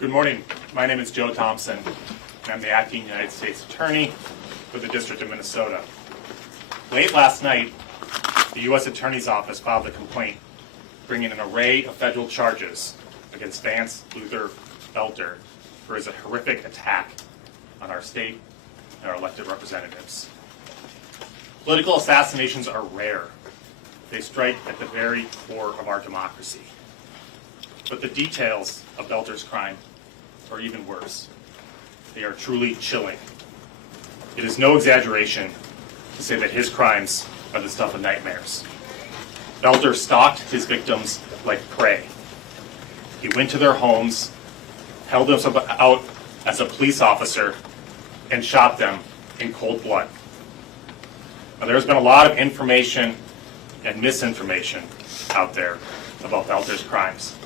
Good morning. My name is Joe Thompson, and I'm the acting United States Attorney for the District of Minnesota. Late last night, the U.S. Attorney's Office filed a complaint bringing an array of federal charges against Vance Boelter for his horrific attack on our state and our elected representatives. Political assassinations are rare. They strike at the very core of our democracy. But the details of Boelter's crime are even worse. They are truly chilling. It is no exaggeration to say that his crimes are the stuff of nightmares. Boelter stalked his victims like prey. He went to their homes, held himself out as a police officer, and shot them in cold blood. Now, there's been a lot of information and misinformation out there about Boelter's crimes.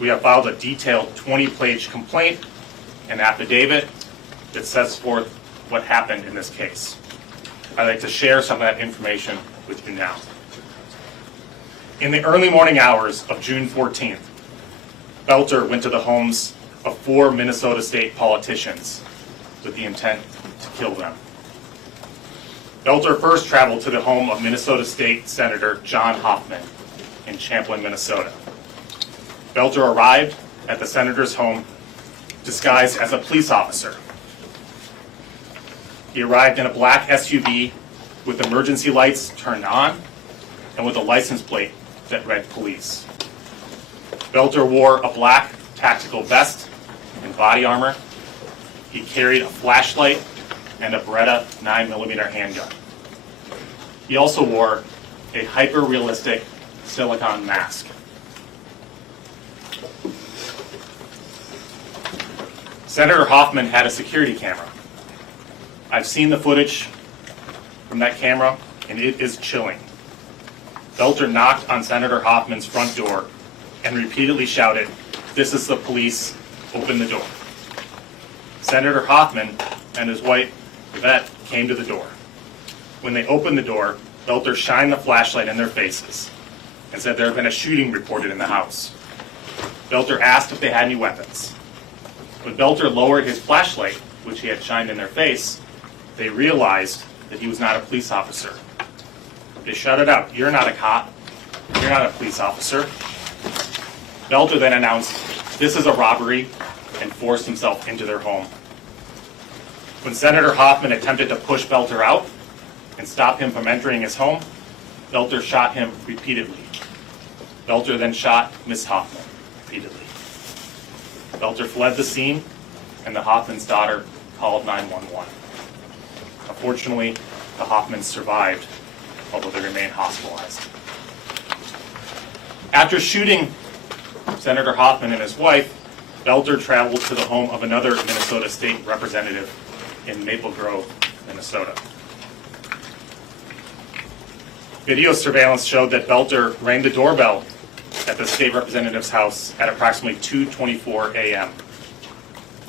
We have filed a detailed 20-page complaint and affidavit that sets forth what happened in this case. I'd like to share some of that information with you now. In the early morning hours of June 14th, Boelter went to the homes of 4 Minnesota state politicians with the intent to kill them. Boelter first traveled to the home of Minnesota State Senator John Hoffman in Champlin, Minnesota. Boelter arrived at the senator's home disguised as a police officer. He arrived in a black SUV with emergency lights turned on and with a license plate that read police. Boelter wore a black tactical vest and body armor. He carried a flashlight and a Beretta 9mm handgun. He also wore a hyper-realistic silicone mask. Senator Hoffman had a security camera. I've seen the footage from that camera, and it is chilling. Boelter knocked on Senator Hoffman's front door and repeatedly shouted, "This is the police, open the door." Senator Hoffman and his wife, Yvette, came to the door. When they opened the door, Boelter shined the flashlight in their faces and said there had been a shooting reported in the house. Boelter asked if they had any weapons. When Boelter lowered his flashlight, which he had shined in their face, they realized that he was not a police officer. They shouted out, "You're not a cop. You're not a police officer." Boelter then announced, "This is a robbery," and forced himself into their home. When Senator Hoffman attempted to push Boelter out and stop him from entering his home, Boelter shot him repeatedly. Boelter then shot Miss Hoffman repeatedly. Boelter fled the scene, and the Hoffman's daughter called 911. Unfortunately, the Hoffmans survived, although they remain hospitalized. After shooting Senator Hoffman and his wife, Boelter traveled to the home of another Minnesota state representative in Maple Grove, Minnesota. Video surveillance showed that Boelter rang the doorbell at the state representative's house at approximately 2:24 a.m.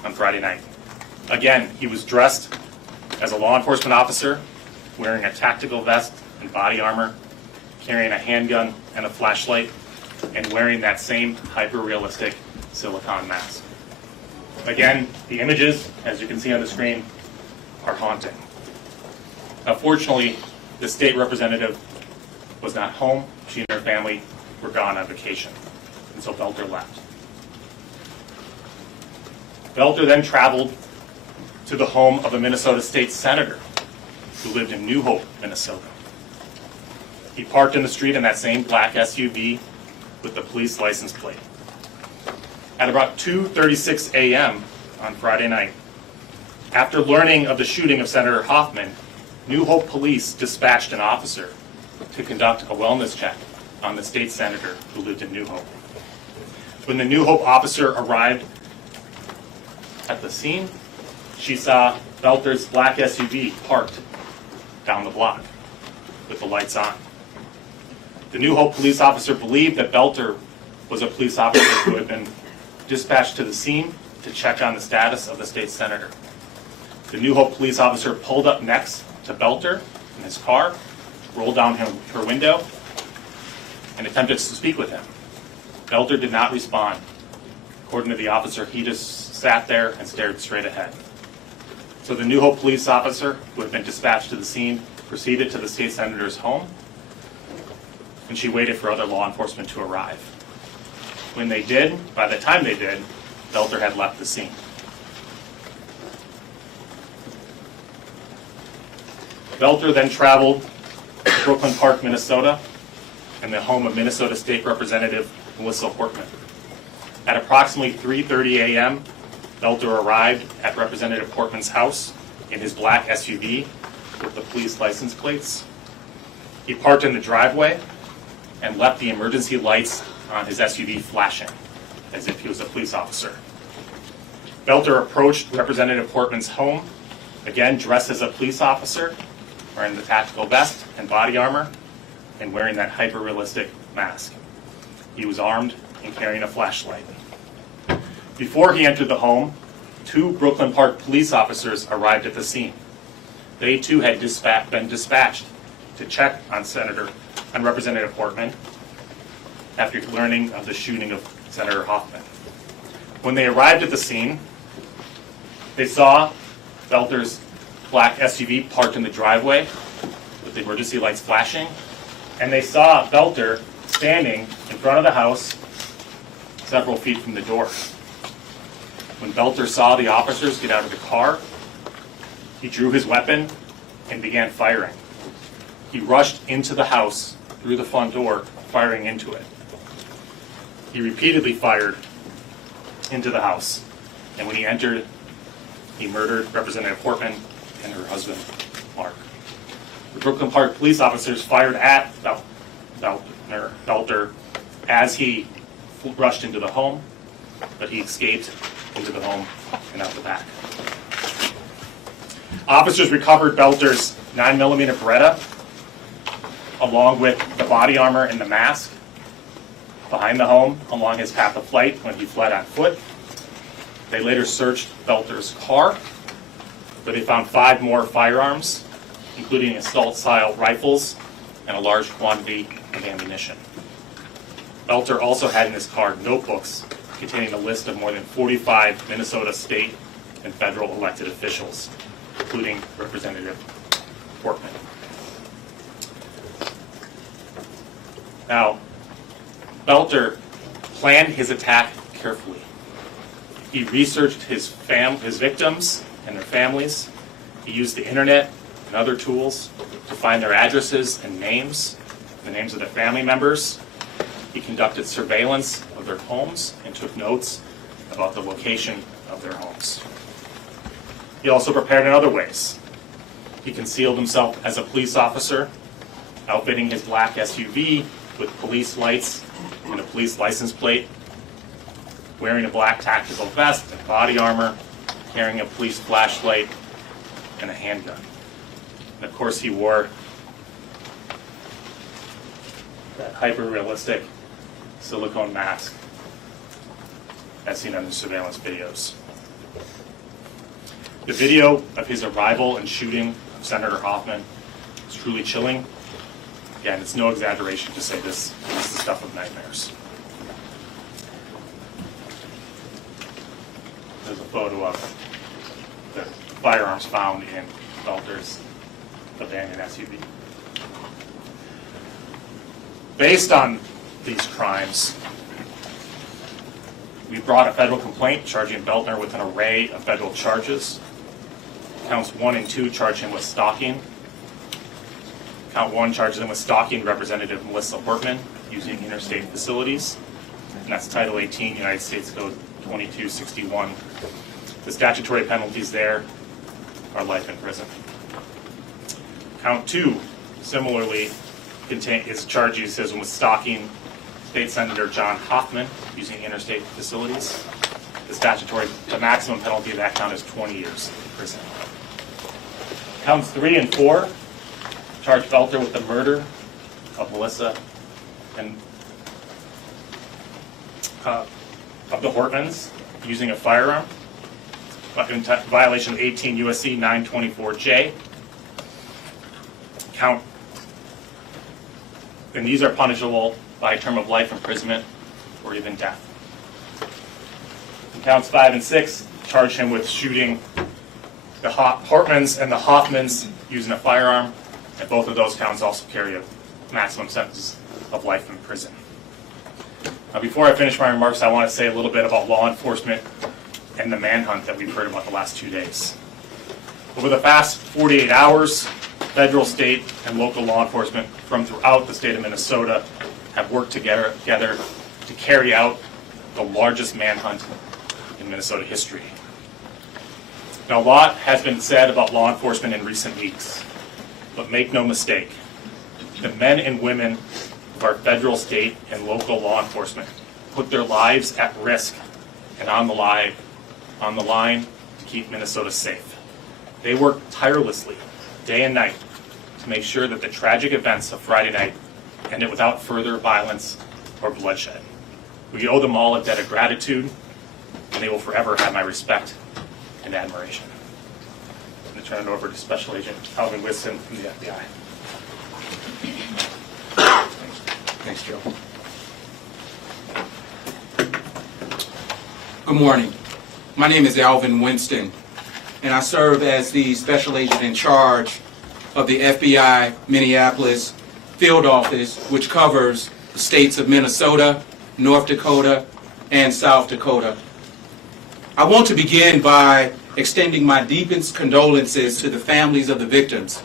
on Friday night. Again, he was dressed as a law enforcement officer, wearing a tactical vest and body armor, carrying a handgun and a flashlight, and wearing that same hyper-realistic silicone mask. Again, the images, as you can see on the screen, are haunting. Unfortunately, the state representative was not home. She and her family were gone on vacation, and so Boelter left. Boelter then traveled to the home of a Minnesota state senator who lived in New Hope, Minnesota. He parked in the street in that same black SUV with the police license plate. At about 2:36 a.m. on Friday night, after learning of the shooting of Senator Hoffman, New Hope police dispatched an officer to conduct a wellness check on the state senator who lived in New Hope. When the New Hope officer arrived at the scene, she saw Boelter's black SUV parked down the block with the lights on. The New Hope police officer believed that Boelter was a police officer who had been dispatched to the scene to check on the status of the state senator. The New Hope police officer pulled up next to Boelter in his car, rolled down her window, and attempted to speak with him. Boelter did not respond. According to the officer, he just sat there and stared straight ahead. So the New Hope police officer, who had been dispatched to the scene, proceeded to the state senator's home, and she waited for other law enforcement to arrive. When they did, by the time they did, Boelter had left the scene. Boelter then traveled to Brooklyn Park, Minnesota, and the home of Minnesota State Representative Melissa Hortman. At approximately 3:30 a.m., Boelter arrived at Representative Hortman's house in his black SUV with the police license plates. He parked in the driveway and left the emergency lights on his SUV flashing, as if he was a police officer. Boelter approached Representative Hortman's home, again dressed as a police officer, wearing the tactical vest and body armor, and wearing that hyper-realistic mask. He was armed and carrying a flashlight. Before he entered the home, 2 Brooklyn Park police officers arrived at the scene. They too had been dispatched to check on Representative Hortman after learning of the shooting of Senator Hoffman. When they arrived at the scene, they saw Boelter's black SUV parked in the driveway with the emergency lights flashing, and they saw Boelter standing in front of the house several feet from the door. When Boelter saw the officers get out of the car, he drew his weapon and began firing. He rushed into the house through the front door, firing into it. He repeatedly fired into the house, and when he entered, he murdered Representative Hortman and her husband, Mark. The Brooklyn Park police officers fired at Boelter as he rushed into the home, but he escaped into the home and out the back. Officers recovered Boelter's 9mm Beretta, along with the body armor and the mask, behind the home along his path of flight when he fled on foot. They later searched Boelter's car, where they found 5 more firearms, including assault-style rifles and a large quantity of ammunition. Boelter also had in his car notebooks containing a list of more than 45 Minnesota state and federal elected officials, including Representative Hortman. Now, Boelter planned his attack carefully. He researched his victims and their families. He used the internet and other tools to find their addresses and names, the names of their family members. He conducted surveillance of their homes and took notes about the location of their homes. He also prepared in other ways. He concealed himself as a police officer, outfitting his black SUV with police lights and a police license plate, wearing a black tactical vest and body armor, carrying a police flashlight and a handgun. And of course he wore that hyper-realistic silicone mask as seen on the surveillance videos. The video of his arrival and shooting of Senator Hoffman is truly chilling. Again, it's no exaggeration to say this is the stuff of nightmares. There's a photo of the firearms found in Boelter's abandoned SUV. Based on these crimes, we brought a federal complaint charging Boelter with an array of federal charges. Counts 1 and 2 charge him with stalking. Count 1 charges him with stalking Representative Melissa Hortman using interstate facilities, and that's Title 18, United States Code 2261. The statutory penalties there are life in prison. Count 2, similarly, charges him with stalking State Senator John Hoffman using interstate facilities. The maximum penalty of that count is 20 years in prison. Counts 3 and 4 charge Boelter with the murder of Melissa and of the Hortmans using a firearm in violation of 18 U.S.C. 924J. And these are punishable by a term of life imprisonment or even death. Counts 5 and 6 charge him with shooting the Hortmans and the Hoffmans using a firearm, and both of those counts also carry a maximum sentence of life in prison. Now, before I finish my remarks, I want to say a little bit about law enforcement and the manhunt that we've heard about the last 2 days. Over the past 48 hours, federal, state, and local law enforcement from throughout the state of Minnesota have worked together to carry out the largest manhunt in Minnesota history. Now, a lot has been said about law enforcement in recent weeks, but make no mistake, the men and women of our federal, state, and local law enforcement put their lives at risk and on the line to keep Minnesota safe. They work tirelessly, day and night, to make sure that the tragic events of Friday night ended without further violence or bloodshed. We owe them all a debt of gratitude, and they will forever have my respect and admiration. I'm going to turn it over to Special Agent Alvin Whitson from the FBI. Thanks, Joe. Good morning. My name is Alvin Winston, and I serve as the Special Agent in charge of the FBI Minneapolis Field Office, which covers the states of Minnesota, North Dakota, and South Dakota. I want to begin by extending my deepest condolences to the families of the victims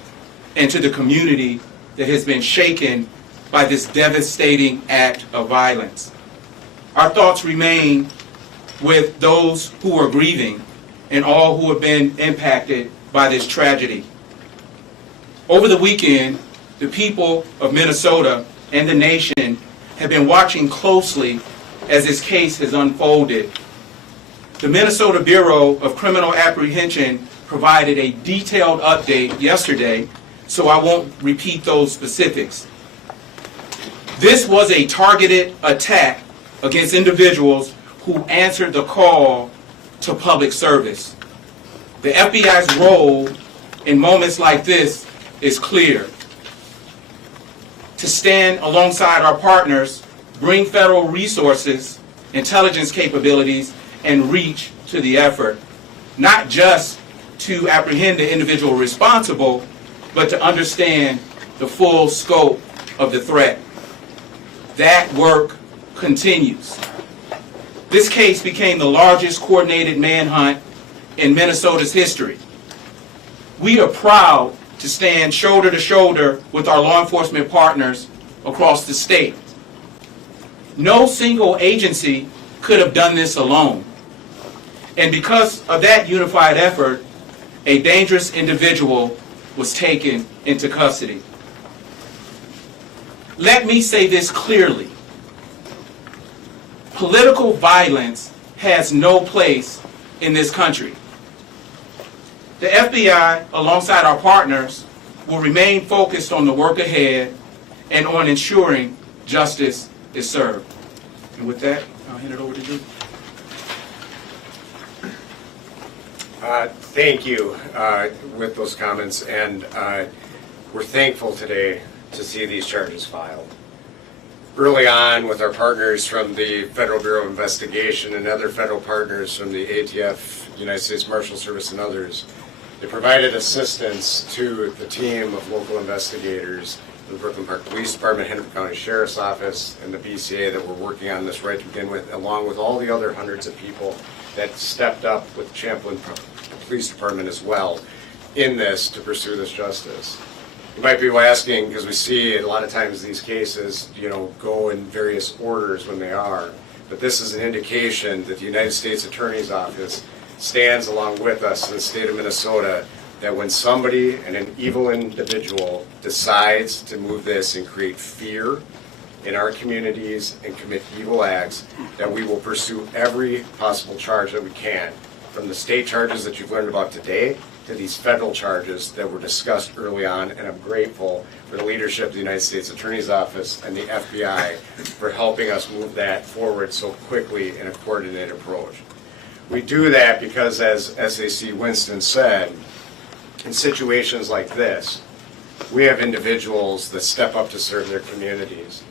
and to the community that has been shaken by this devastating act of violence. Our thoughts remain with those who are grieving and all who have been impacted by this tragedy. Over the weekend, the people of Minnesota and the nation have been watching closely as this case has unfolded. The Minnesota Bureau of Criminal Apprehension provided a detailed update yesterday, so I won't repeat those specifics. This was a targeted attack against individuals who answered the call to public service. The FBI's role in moments like this is clear: to stand alongside our partners, bring federal resources, intelligence capabilities, and reach to the effort, not just to apprehend the individual responsible, but to understand the full scope of the threat. That work continues. This case became the largest coordinated manhunt in Minnesota's history. We are proud to stand shoulder to shoulder with our law enforcement partners across the state. No single agency could have done this alone. And because of that unified effort, a dangerous individual was taken into custody. Let me say this clearly. Political violence has no place in this country. The FBI, alongside our partners, will remain focused on the work ahead and on ensuring justice is served. And with that, I'll hand it over to Drew. Thank you with those comments, and we're thankful today to see these charges filed. Early on, with our partners from the Federal Bureau of Investigation and other federal partners from the ATF, United States Marshal Service, and others, they provided assistance to the team of local investigators, the Brooklyn Park Police Department, Hennepin County Sheriff's Office, and the BCA that were working on this right to begin with, along with all the other hundreds of people that stepped up with the Champlain Police Department as well in this to pursue this justice. You might be asking, because we see a lot of times these cases, go in various orders when they are, but this is an indication that the United States Attorney's Office stands along with us in the state of Minnesota, that when somebody, and an evil individual, decides to move this and create fear in our communities and commit evil acts, that we will pursue every possible charge that we can, from the state charges that you've learned about today to these federal charges that were discussed early on. And I'm grateful for the leadership of the United States Attorney's Office and the FBI for helping us move that forward so quickly in a coordinated approach. We do that because, as SAC Winston said, in situations like this, we have individuals that step up to serve their communities.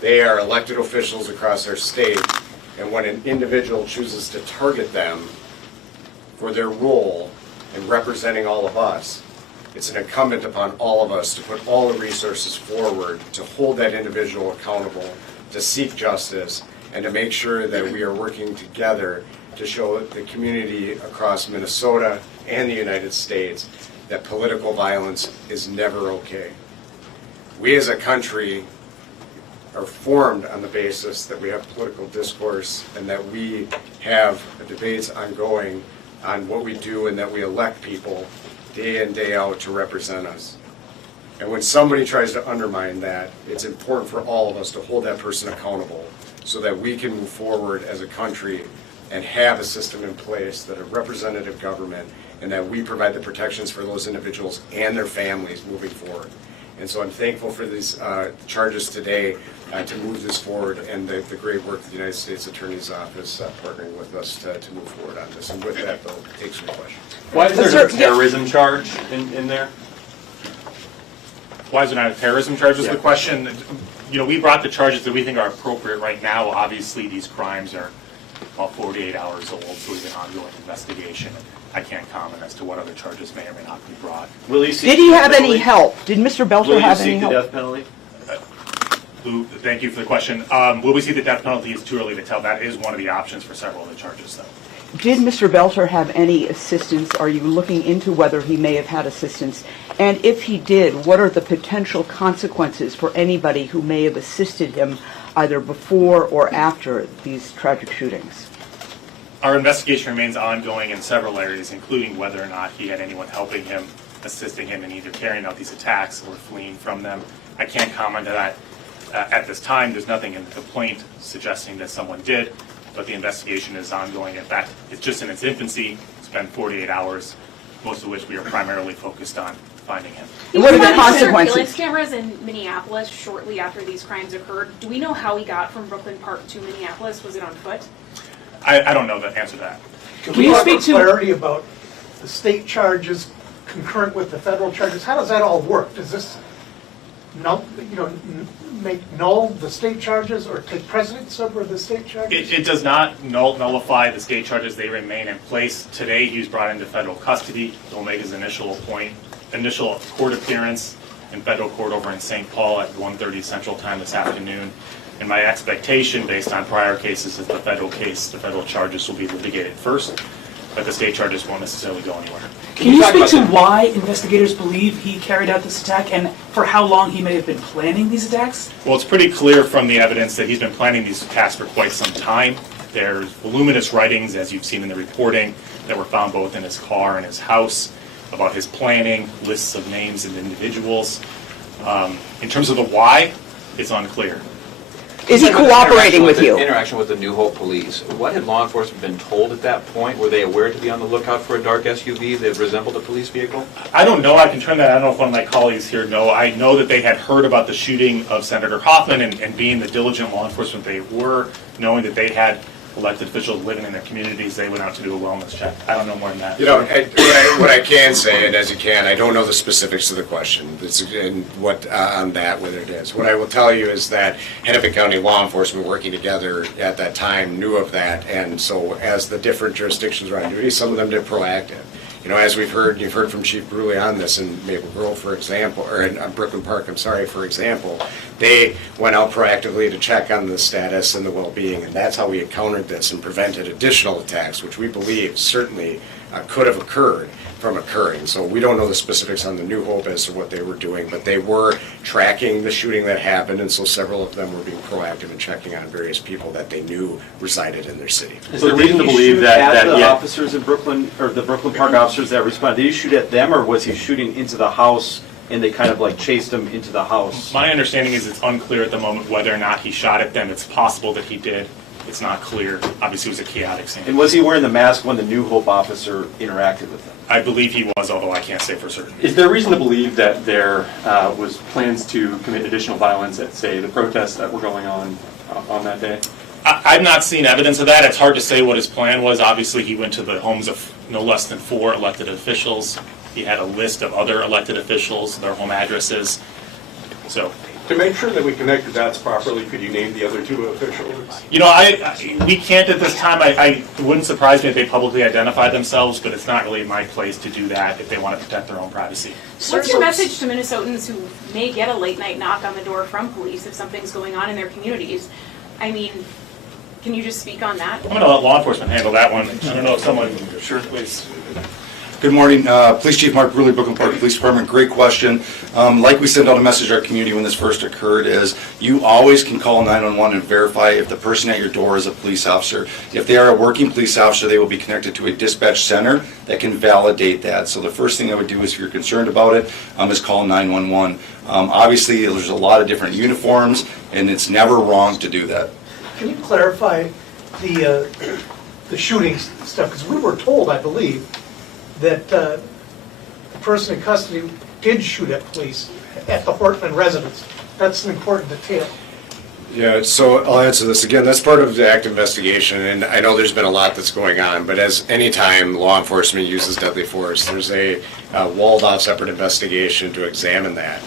They are elected officials across our state, And when an individual chooses to target them for their role in representing all of us, it's an incumbent upon all of us to put all the resources forward to hold that individual accountable, to seek justice, and to make sure that we are working together to show the community across Minnesota and the United States that political violence is never okay. We as a country are formed on the basis that we have political discourse and that we have debates ongoing on what we do and that we elect people day in, day out to represent us. And when somebody tries to undermine that, it's important for all of us to hold that person accountable so that we can move forward as a country and have a system in place that a representative government and that we provide the protections for those individuals and their families moving forward. And so I'm thankful for these charges today to move this forward and the great work of the United States Attorney's Office partnering with us to move forward on this. And with that, Bill, take some questions. Why is there a terrorism charge in there? Why is there not a terrorism charge is the question. You know, we brought the charges that we think are appropriate right now. Obviously, these crimes are about 48 hours old, so we have an ongoing investigation. I can't comment as to what other charges may or may not be brought. Will he seek Did he the have death any penalty? help? Did Mr. Boelter Will you have any seek the help? death penalty? Lou, thank you for the question. Will we see the death penalty? It's too early to tell. That is one of the options for several of the charges, though. Did Mr. Boelter have any assistance? Are you looking into whether he may have had assistance? And if he did, what are the potential consequences for anybody who may have assisted him either before or after these tragic shootings? Our investigation remains ongoing in several areas, including whether or not he had anyone helping him, assisting him in either carrying out these attacks or fleeing from them. I can't comment on that at this time. There's nothing in the complaint suggesting that someone did, but the investigation is ongoing. In fact, it's just in its infancy. It's been 48 hours, most of which we are primarily focused on finding him. And what are the Surveillance consequences? cameras in Minneapolis shortly after these crimes occurred. Do we know how he got from Brooklyn Park to Minneapolis? Was it on foot? I don't know the answer to that. Can you we speak have to- clarity about the state charges concurrent with the federal charges? How does that all work? Does this make null the state charges or take precedence over the state charges? It does not nullify the state charges. They remain in place. Today, he was brought into federal custody. He'll make his initial court appearance in federal court over in St. Paul at 1:30 Central Time this afternoon. And my expectation, based on prior cases, is the federal charges will be litigated first, but the state charges won't necessarily go anywhere. Can you speak to why investigators believe he carried out this attack and for how long he may have been planning these attacks? Well, it's pretty clear from the evidence that he's been planning these attacks for quite some time. There's voluminous writings, as you've seen in the reporting, that were found both in his car and his house about his planning, lists of names and individuals. In terms of the why, it's unclear. Is he cooperating with you? Interaction with the New Hope police. What had law enforcement been told at that point? Were they aware to be on the lookout for a dark SUV that resembled a police vehicle? I don't know. I can turn that. I don't know if one of my colleagues here know. I know that they had heard about the shooting of Senator Hoffman and being the diligent law enforcement they were, knowing that they had elected officials living in their communities, they went out to do a wellness check. I don't know more than that. You know, what I can say, and as you can, I don't know the specifics of the question and what on that, whether it is. What I will tell you is that Hennepin County law enforcement working together at that time knew of that, and so as the different jurisdictions were on duty, some of them did proactive. You know, as you've heard from Chief Bruley on this in Maple Grove, for example, or in Brooklyn Park, for example, they went out proactively to check on the status and the well-being, and that's how we encountered this and prevented additional attacks, which we believe certainly could have occurred from occurring. So we don't know the specifics on the New Hope as to what they were doing, but they were tracking the shooting that happened, and so several of them were being proactive in checking on various people that they knew resided in their city. Is there reason to believe that the officers in Brooklyn, or the Brooklyn Park officers that responded, did he shoot at them, or was he shooting into the house and they kind of like chased him into the house? My understanding is it's unclear at the moment whether or not he shot at them. It's possible that he did. It's not clear. Obviously, it was a chaotic scene. And was he wearing the mask when the New Hope officer interacted with him? I believe he was, although I can't say for certain. Is there reason to believe that there was plans to commit additional violence at, say, the protests that were going on that day? I've not seen evidence of that. It's hard to say what his plan was. Obviously, he went to the homes of no less than 4 elected officials. He had a list of other elected officials, their home addresses. So To make sure that we connect the dots properly, could you name the other two officials? You know, we can't at this time. It wouldn't surprise me if they publicly identify themselves, but it's not really my place to do that if they want to protect their own privacy. What's your message to Minnesotans who may get a late night knock on the door from police if something's going on in their communities? I mean, can you just speak on that? I'm going to let law enforcement handle that one. I don't know if someone, sure, please. Good morning, Police Chief Mark Bruley, Brooklyn Park Police Department. Great question. Like we sent out a message to our community when this first occurred is you always can call 911 and verify if the person at your door is a police officer. If they are a working police officer, they will be connected to a dispatch center that can validate that. So the first thing I would do is if you're concerned about it, is call 911. Obviously, there's a lot of different uniforms, and it's never wrong to do that. Can you clarify the shooting stuff? Because we were told, I believe, that the person in custody did shoot at police at the Hortman residence. That's an important detail. Yeah, so I'll answer this again. That's part of the active investigation, and I know there's been a lot that's going on, but as any time law enforcement uses deadly force, there's a walled-off separate investigation to examine that.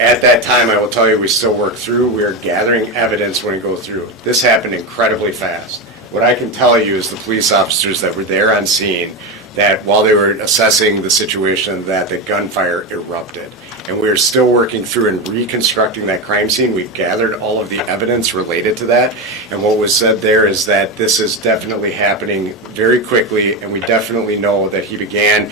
At that time, I will tell you, we still work through. We are gathering evidence when we go through. This happened incredibly fast. What I can tell you is the police officers that were there on scene, that while they were assessing the situation, that the gunfire erupted. And we are still working through and reconstructing that crime scene. We've gathered all of the evidence related to that. And what was said there is that this is definitely happening very quickly, and we definitely know that he began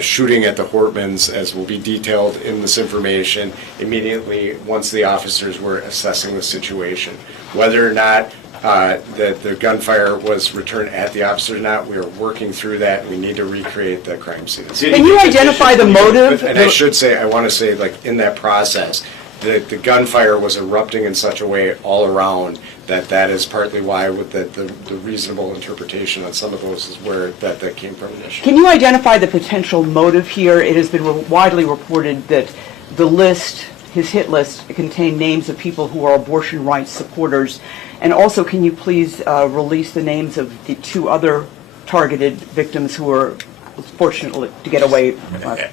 shooting at the Hortmans, as will be detailed in this information, immediately once the officers were assessing the situation. Whether or not that the gunfire was returned at the officer or not, we are working through that. We need to recreate the crime scene. Can you identify the motive? And I should say, I want to say, like, in that process, the gunfire was erupting in such a way all around that is partly why with the reasonable interpretation on some of those is where that came from initially. Can you identify the potential motive here? It has been widely reported that the list, his hit list, contained names of people who are abortion rights supporters. And also, can you please release the names of the two other targeted victims who were fortunate to get away?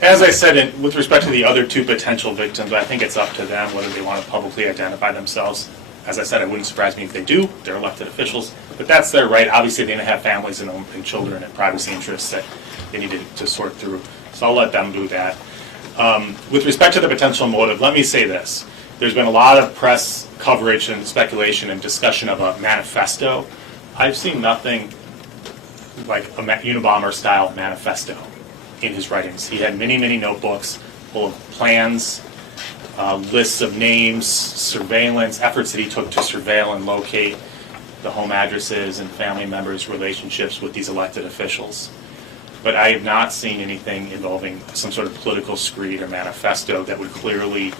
As I said, with respect to the other two potential victims, I think it's up to them whether they want to publicly identify themselves. As I said, it wouldn't surprise me if they do. They're elected officials. But that's their right. Obviously, they have families and children and privacy interests that they need to sort through. So I'll let them do that. With respect to the potential motive, let me say this. There's been a lot of press coverage and speculation and discussion of a manifesto. I've seen nothing like a Unabomber-style manifesto in his writings. He had many, many notebooks full of plans, lists of names, surveillance, efforts that he took to surveil and locate the home addresses and family members' relationships with these elected officials. But I have not seen anything involving some sort of political screed or manifesto that would clearly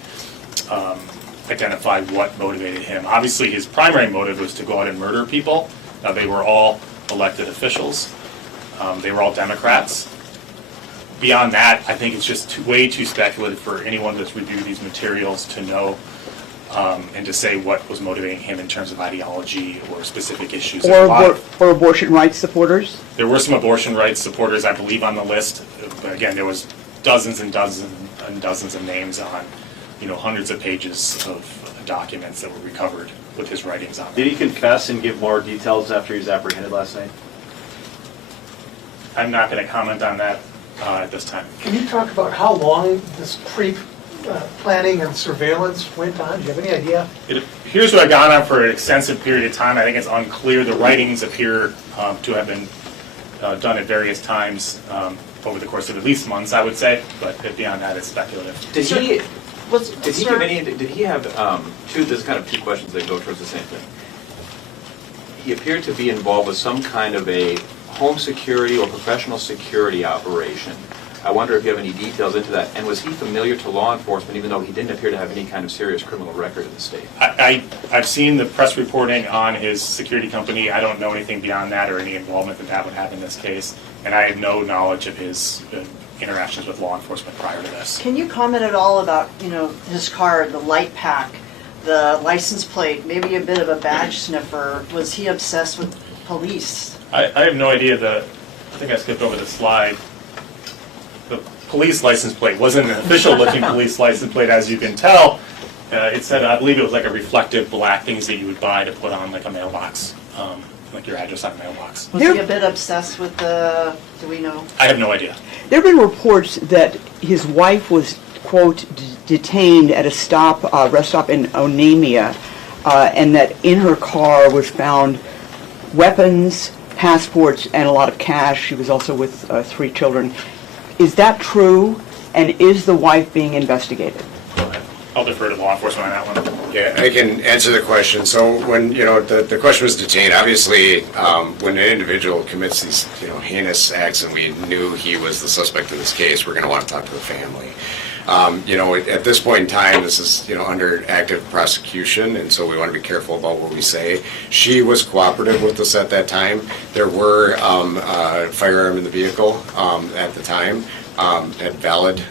identify what motivated him. Obviously, his primary motive was to go out and murder people. They were all elected officials. They were all Democrats. Beyond that, I think it's just way too speculative for anyone that's reviewed these materials to know and to say what was motivating him in terms of ideology or specific issues. Or abortion rights supporters? There were some abortion rights supporters, I believe, on the list. But again, there was dozens and dozens and dozens of names on, hundreds of pages of documents that were recovered with his writings on it. Did he confess and give more details after he was apprehended last night? I'm not going to comment on that at this time. Can you talk about how long this pre-planning and surveillance went on? Do you have any idea? It appears to have gone on for an extensive period of time. I think it's unclear. The writings appear to have been done at various times over the course of at least months, I would say, but beyond that, it's speculative. Did he have two? There's kind of two questions that go towards the same thing. He appeared to be involved with some kind of a home security or professional security operation. I wonder if you have any details into that. And was he familiar to law enforcement, even though he didn't appear to have any kind of serious criminal record in the state? I've seen the press reporting on his security company. I don't know anything beyond that or any involvement that would have in this case. And I have no knowledge of his interactions with law enforcement prior to this. Can you comment at all about, his car, the light pack, the license plate, maybe a bit of a badge sniffer? Was he obsessed with police? I have no idea. I think I skipped over the slide. The police license plate wasn't an official looking police license plate, as you can tell. It said, I believe it was like a reflective black things that you would buy to put on like a mailbox, like your address on a mailbox. Was he a bit obsessed with the, do we know? I have no idea. There have been reports that his wife was, quote, detained at a rest stop in Onamia, and that in her car was found weapons, passports, and a lot of cash. She was also with 3 children. Is that true? And is the wife being investigated? Go ahead. I'll defer to law enforcement on that one. Yeah, I can answer the question. So when, the question was detained, obviously, when an individual commits these, heinous acts and we knew he was the suspect in this case, we're going to want to talk to the family. At this point in time, this is, under active prosecution, and so we want to be careful about what we say. She was cooperative with us at that time. There were a firearm in the vehicle at the time, had valid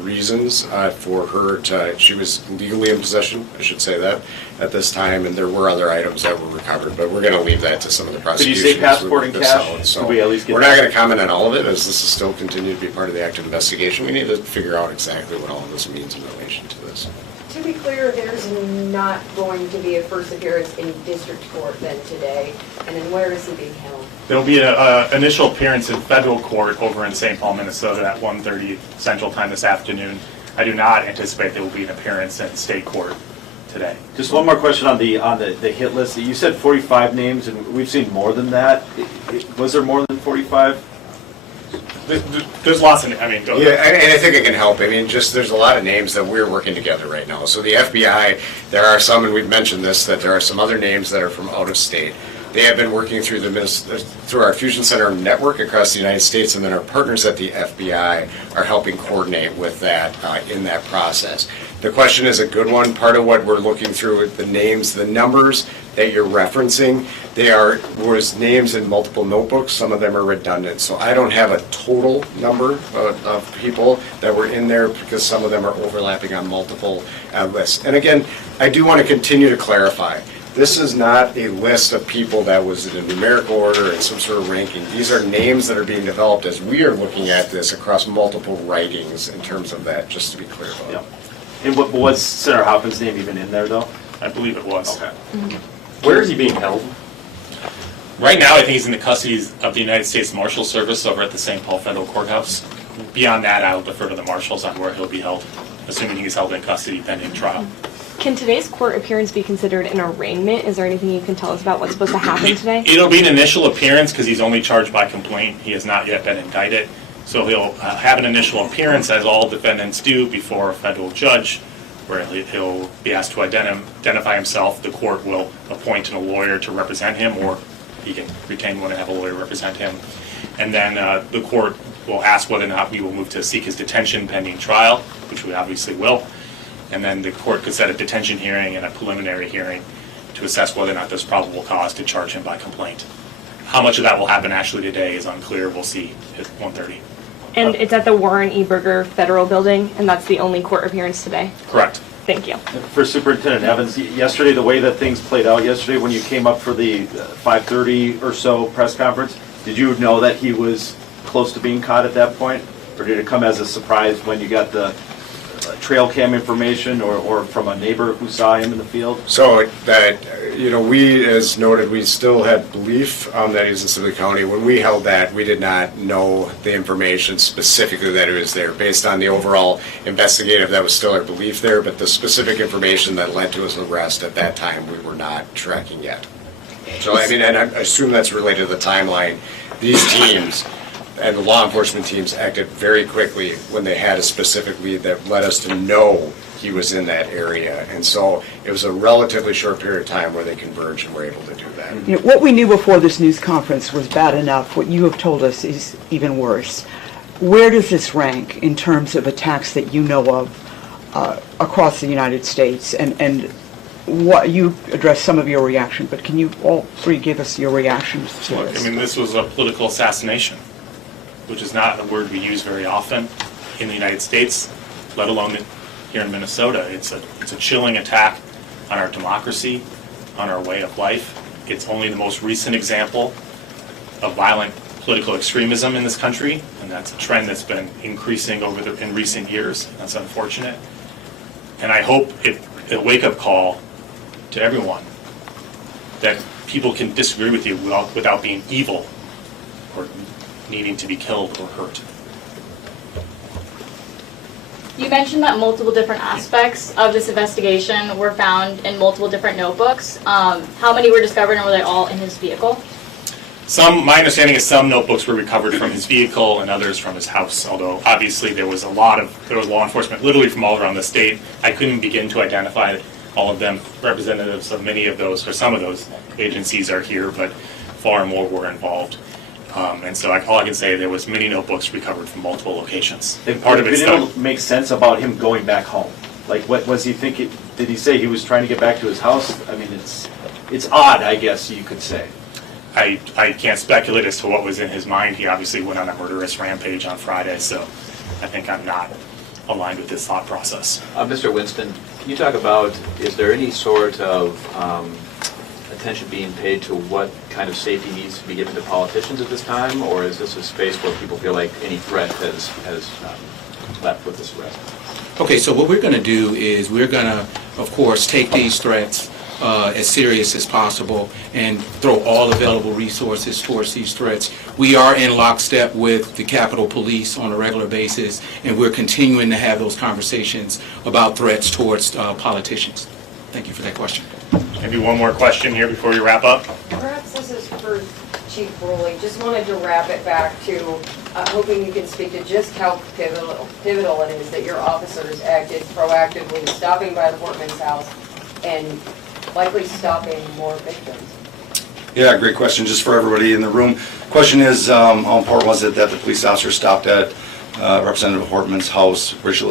reasons for her to, she was legally in possession, I should say that, at this time, and there were other items that were recovered, but we're going to leave that to some of the Did prosecution. you say passport and cash? So Could we at least get we're not that? going to comment on all of it, as this is still continued to be part of the active investigation. We need to figure out exactly what all of this means in relation to this. To be clear, there's not going to be a first appearance in district court then today, and then where is he being held? There'll be an initial appearance in federal court over in St. Paul, Minnesota at 1:30 Central Time this afternoon. I do not anticipate there will be an appearance in state court today. Just one more question on the hit list. You said 45 names, and we've seen more than that. Was there more than 45? There's lots of, go Yeah, and I think it can help. There's a lot of names that we're working together right now. So the FBI, there are some, and we've mentioned this, that there are some other names that are from out of state. They have been working through through our Fusion Center network across the United States, and then our partners at the FBI are helping coordinate with that in that process. The question is a good one. Part of what we're looking through with the names, the numbers that you're referencing, was names in multiple notebooks. Some of them are redundant. So I don't have a total number of people that were in there because some of them are overlapping on multiple lists. And again, I do want to continue to clarify. This is not a list of people that was in a numerical order and some sort of ranking. These are names that are being developed as we are looking at this across multiple writings in terms of that, just to be clear about it. Yeah. And was Senator Hoffman's name even in there, though? I believe it was. Okay. Where is he being held? Right now, I think he's in the custody of the United States Marshal Service over at the St. Paul Federal Courthouse. Beyond that, I'll defer to the marshals on where he'll be held, assuming he's held in custody pending trial. Can today's court appearance be considered an arraignment? Is there anything you can tell us about what's supposed to happen today? It'll be an initial appearance because he's only charged by complaint. He has not yet been indicted. So he'll have an initial appearance, as all defendants do, before a federal judge, where he'll be asked to identify himself. The court will appoint a lawyer to represent him, or he can retain one and have a lawyer represent him. And then the court will ask whether or not we will move to seek his detention pending trial, which we obviously will. And then the court could set a detention hearing and a preliminary hearing to assess whether or not there's probable cause to charge him by complaint. How much of that will happen actually today is unclear. We'll see at 1:30. And it's at the Warren E. Berger Federal Building, and that's the only court appearance today? Correct. Thank you. For Superintendent Evans, yesterday, the way that things played out yesterday, when you came up for the 5:30 or so press conference, did you know that he was close to being caught at that point? Or did it come as a surprise when you got the trail cam information or from a neighbor who saw him in the field? So that, we, as noted, we still had belief that he was in Sibley County. When we held that, we did not know the information specifically that he was there. Based on the overall investigative, that was still our belief there, but the specific information that led to his arrest at that time, we were not tracking yet. So, and I assume that's related to the timeline. These teams and the law enforcement teams acted very quickly when they had a specific lead that led us to know he was in that area. And so it was a relatively short period of time where they converged and were able to do that. What we knew before this news conference was bad enough. What you have told us is even worse. Where does this rank in terms of attacks that you know of across the United States? And what you addressed some of your reaction, but can you all three give us your reactions to Look, this? this was a political assassination, which is not a word we use very often in the United States, let alone here in Minnesota. It's a chilling attack on our democracy, on our way of life. It's only the most recent example of violent political extremism in this country, and that's a trend that's been increasing in recent years. That's unfortunate. And I hope it a wake-up call to everyone that people can disagree with you without being evil or needing to be killed or hurt. You mentioned that multiple different aspects of this investigation were found in multiple different notebooks. How many were discovered, and were they all in his vehicle? My understanding is some notebooks were recovered from his vehicle and others from his house, although obviously there was law enforcement literally from all around the state. I couldn't begin to identify all of them. Representatives of many of those, or some of those agencies are here, but far more were involved. And so all I can say, there was many notebooks recovered from multiple locations. And part of it's did it make sense about him going back home? Like, what was he thinking? Did he say he was trying to get back to his house? I mean, it's odd, I guess you could say. I can't speculate as to what was in his mind. He obviously went on a murderous rampage on Friday, so I think I'm not aligned with his thought process. Mr. Winston, can you talk about, is there any sort of attention being paid to what kind of safety needs to be given to politicians at this time, or is this a space where people feel like any threat has left with this arrest? Okay, so what we're going to do is we're going to, of course, take these threats as serious as possible and throw all available resources towards these threats. We are in lockstep with the Capitol Police on a regular basis, and we're continuing to have those conversations about threats towards politicians. Thank you for that question. Maybe one more question here before we wrap up. Perhaps this is for Chief Broley. Just wanted to wrap it back to hoping you can speak to just how pivotal it is that your officers acted proactively, stopping by the Hortman's house and likely stopping more victims. Yeah, great question. Just for everybody in the room, question is, how important was it that the police officer stopped at Representative Hortman's house, which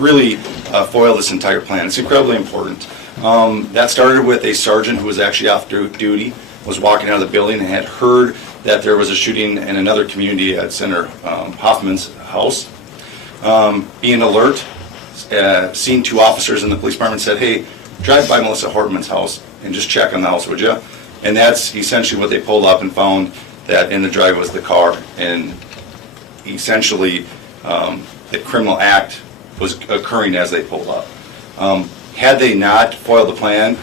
really foiled this entire plan? It's incredibly important. That started with a sergeant who was actually off duty, was walking out of the building and had heard that there was a shooting in another community at Senator Hoffman's house. Being alert, seen two officers in the police department, said, hey, drive by Melissa Hortman's house and just check on the house, would you? And that's essentially what they pulled up and found, that in the drive was the car, and essentially the criminal act was occurring as they pulled up. Had they not foiled the plan,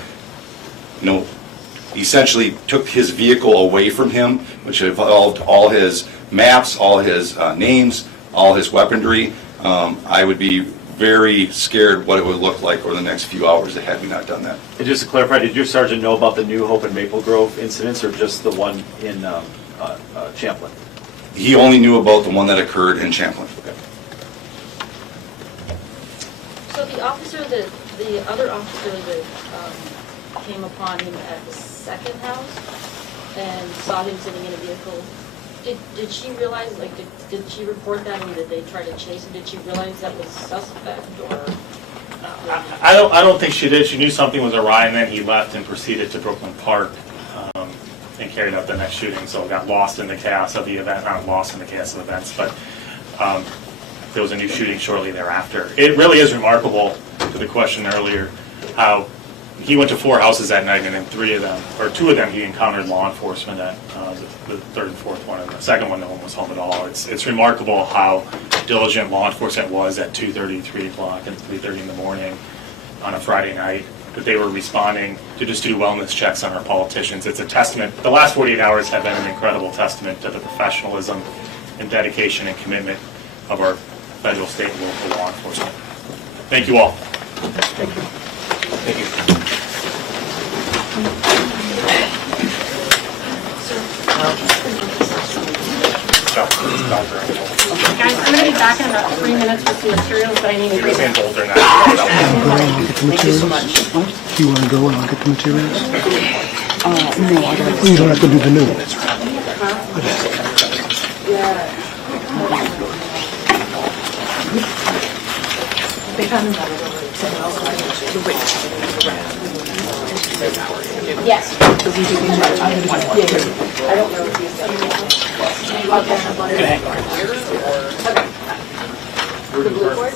essentially took his vehicle away from him, which involved all his maps, all his names, all his weaponry, I would be very scared what it would look like over the next few hours had we not done that. And just to clarify, did your sergeant know about the New Hope and Maple Grove incidents, or just the one in Champlin? He only knew about the one that occurred in Champlin. Okay. So the other officer that came upon him at the second house and saw him sitting in a vehicle, did she realize, like, did she report that, and did they try to chase him? Did she realize that was suspect, or not really? I don't think she did. She knew something was awry, and then he left and proceeded to Brooklyn Park and carried out the next shooting. So got lost in the chaos of the event, not lost in the chaos of events, but there was a new shooting shortly thereafter. It really is remarkable, to the question earlier, how he went to 4 houses that night, and in 2 of them, he encountered law enforcement at the third and fourth one, and the second one, no one was home at all. It's remarkable how diligent law enforcement was at 2:30, 3 o'clock, and 3:30 in the morning on a Friday night, that they were responding to just do wellness checks on our politicians. It's a testament. The last 48 hours have been an incredible testament to the professionalism and dedication and commitment of our federal, state, and local law enforcement. Thank you all. Thank you. Thank you. Guys, I'm going to be back in about 3 minutes with some materials that I need to read. I'll get the materials. Do you want to go and I'll get the materials? No, I don't. You don't have to do the new one. They found yes. I don't know if he's done it. Okay. The blue board?